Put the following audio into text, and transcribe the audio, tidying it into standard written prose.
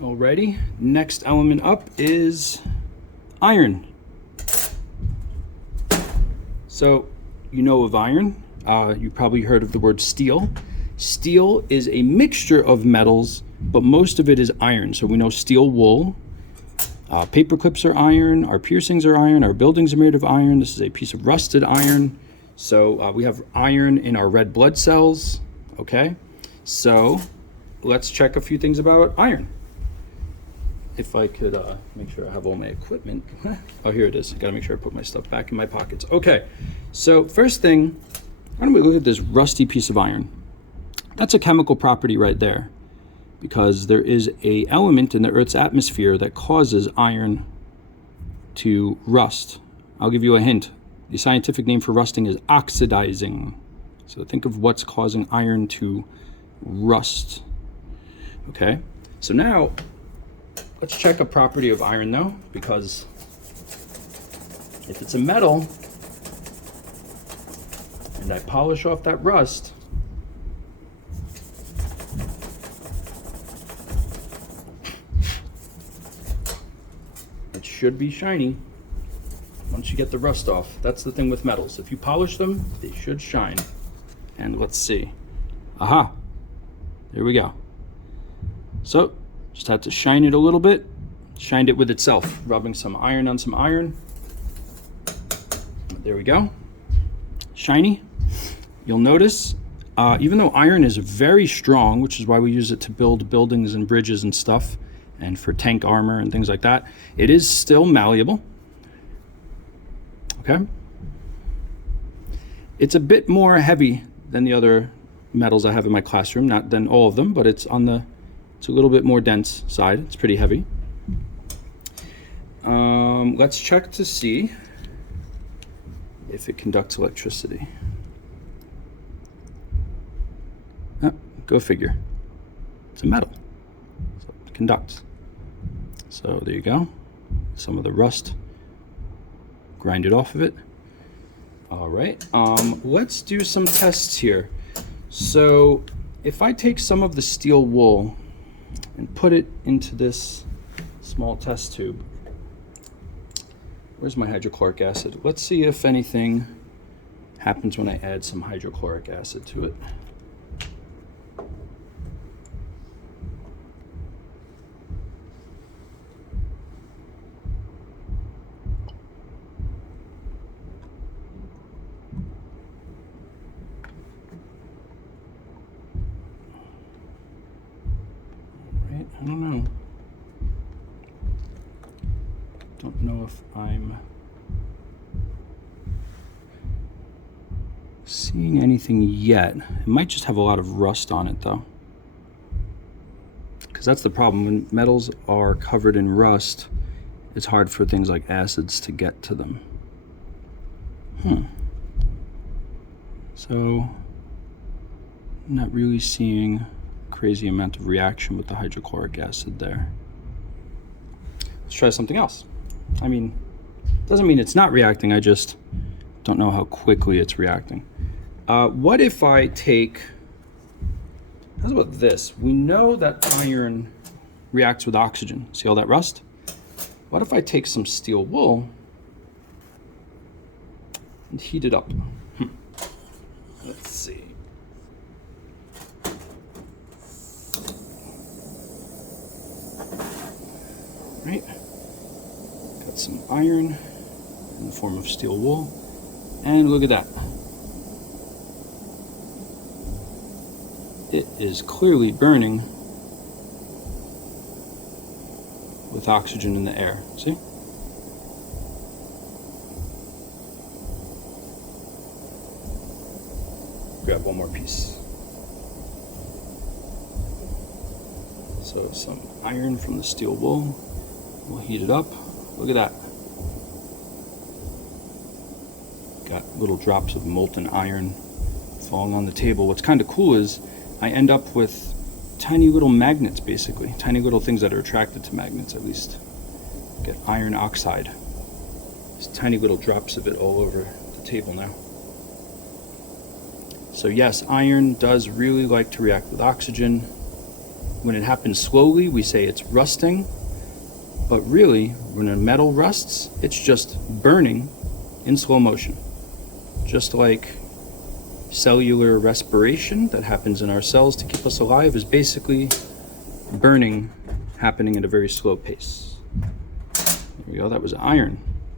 Alrighty, next element up is iron. So you know of iron, you probably heard of the word steel. Steel is a mixture of metals, but most of it is iron. So we know steel wool, paper clips are iron, our piercings are iron, our buildings are made of iron. This is a piece of rusted iron. So we have iron in our red blood cells, okay? So let's check a few things about iron. If I could make sure I have all my equipment. Oh, here it is. I gotta make sure I put my stuff back in my pockets. Okay, so first thing, why don't we look at this rusty piece of iron? That's a chemical property right there, because there is a element in the Earth's atmosphere that causes iron to rust. I'll give you a hint. The scientific name for rusting is oxidizing. So think of what's causing iron to rust. Okay, so now, let's check a property of iron though, because if it's a metal and I polish off that rust, it should be shiny once you get the rust off. That's the thing with metals. If you polish them, they should shine. And let's see. Aha, there we go. So, just had to shine it a little bit. Shined it with itself, rubbing some iron on some iron. There we go. Shiny. You'll notice, even though iron is very strong, which is why we use it to build buildings and bridges and stuff, and for tank armor and things like that, it is still malleable. Okay? It's a bit more heavy than the other metals I have in my classroom, not than all of them, but it's on the a little bit more dense side. It's pretty heavy. Let's check to see if it conducts electricity. Oh, go figure. It's a metal, so it conducts. So there you go. Some of the rust, grind it off of it. All right, let's do some tests here. So if I take some of the steel wool and put it into this small test tube. Where's my hydrochloric acid? Let's see if anything happens when I add some hydrochloric acid to it. I don't know if I'm seeing anything yet. It might just have a lot of rust on it though, because that's the problem. When metals are covered in rust, it's hard for things like acids to get to them. So I'm not really seeing crazy amount of reaction with the hydrochloric acid there. Let's try something else. I mean, doesn't mean it's not reacting, I just don't know how quickly it's reacting. What if I take, how about this? We know that iron reacts with oxygen. See all that rust? What if I take some steel wool and heat it up? Let's see. Right, got some iron in the form of steel wool, and look at that. It is clearly burning with oxygen in the air, see? Grab one more piece. So some iron from the steel wool. We'll heat it up. Look at that. Got little drops of molten iron falling on the table. What's kind of cool is I end up with tiny little magnets, basically. Tiny little things that are attracted to magnets, at least. Get iron oxide. There's tiny little drops of it all over the table now. So yes, iron does really like to react with oxygen. When it happens slowly, we say it's rusting. But really, when a metal rusts, it's just burning in slow motion. Just like cellular respiration that happens in our cells to keep us alive is basically burning happening at a very slow pace. There we go, that was iron.